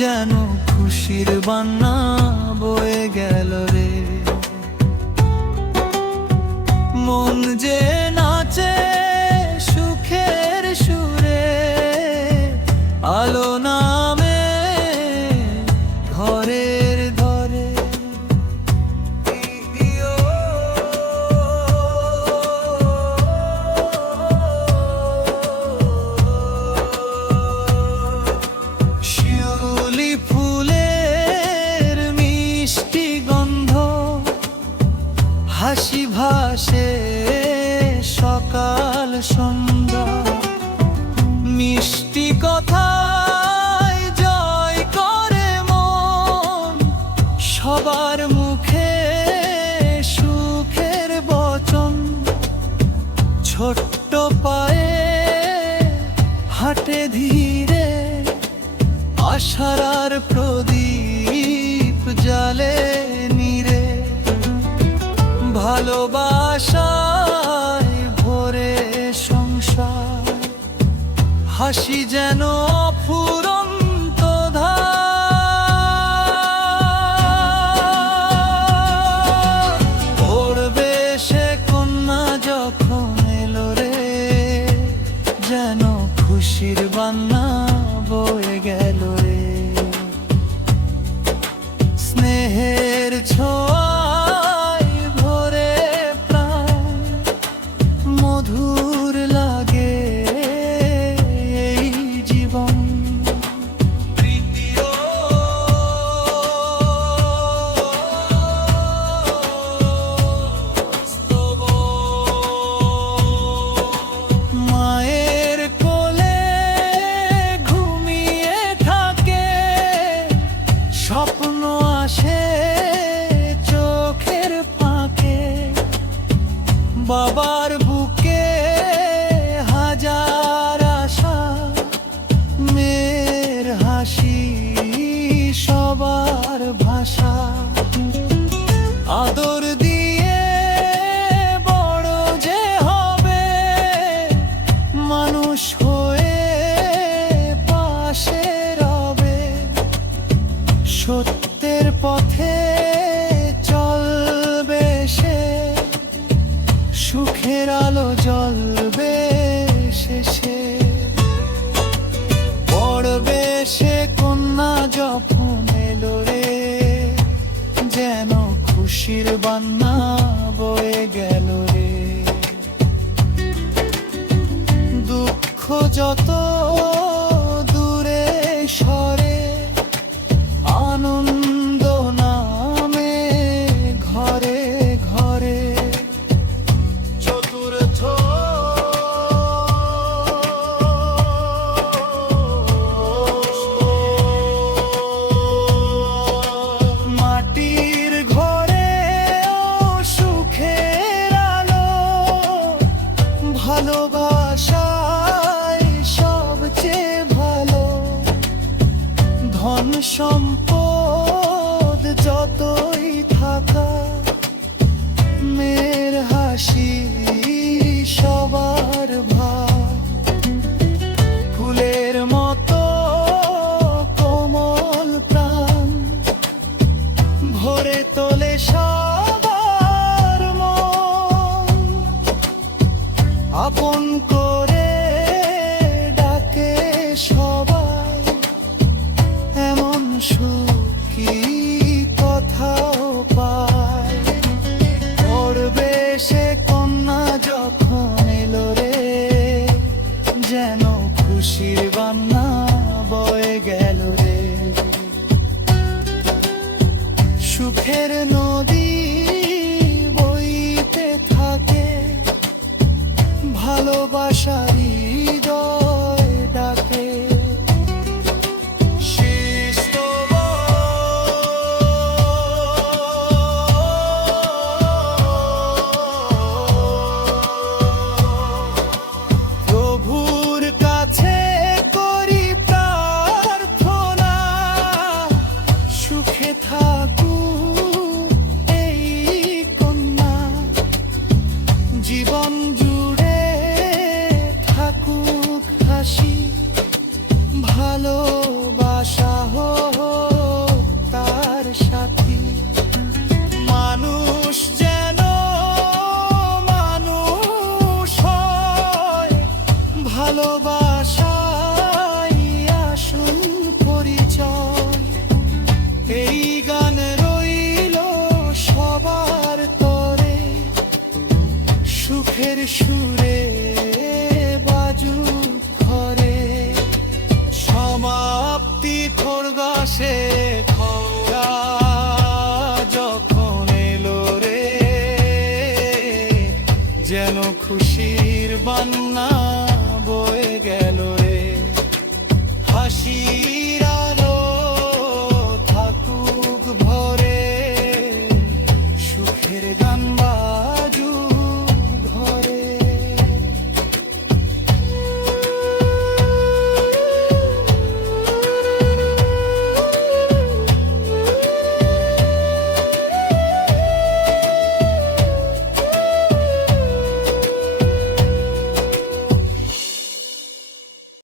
যেন খুশির বান্না বয়ে গেল রে। মন যে নাচে সুখের সুরে, আলো নামে ঘরের ধরে। শিউলি ফুলের মিষ্টি গন্ধ, হাসি ভাসে সকাল সন্ধ্যা। মিষ্টি কথায় জয় করে মন, সবার মুখে সুখের বচন। ছোট্ট পায়ে হাঁটে ধীরে, আশার প্রদীপ জ্বালে নীরে। ভালোবাসায় ভরে সংসার, হাসি যেন অফুরন্ত ধার। পড়বে সে কন্যা যখন এলো রে, যেন খুশির বান্না বয়ে গেল রে। স্নেহের ছোঁয়ায় ভরে প্রাণ, মধুর লাগে এই জীবন। তৃতীয় মায়ের কোলে ঘুমিয়ে থাকে, স্বপ্ন আসে চোখের ফাঁকে। বাবার বুকে হাজার আশা, মেয়ের হাসি সবার ভাষা। আদর দিয়ে বড় যে হবে, মানুষ হয়ে পাশে রবে। সত্যের পথে চলবে সে, সুখের আলো জ্বলবে শেষে। পড়বে সে কন্যা যখন এলো রে, যেন খুশির বান্না বয়ে গেল রে। দুঃখ যত দূরে সরে, আনন্দ নামে ঘরে ঘরে। চতুর্থ মাটির ঘরে ও সুখের আলো, ভালোবাসায় সবচেয়ে ভালো। ধন সম্পদ যতই থাকা, মেয়ের হাসি সবার ভার। ফুলের মতো কোমল প্রাণ, ভরে তোলে সবার মন। আপন করে ডাকে সবাই, এমন সুখী কথাও পায়। পড়বে সে কন্যা যখন এলো রে, যেন খুশির বান্না বয়ে গেল রে। সুখের নদী বইতে থাকে, ভালোবাসার হৃদয় ডাকে। প্রভুর কাছে করি প্রার্থনা, সুখে থাকুক সুরে বাজুক ঘরে, সমাপ্তি খোরগাছে খরা যখন এলো রে, যেন খুশির বান্না বয়ে গেল রে। হাসির আলো থাকুক ভরে, সুখের গান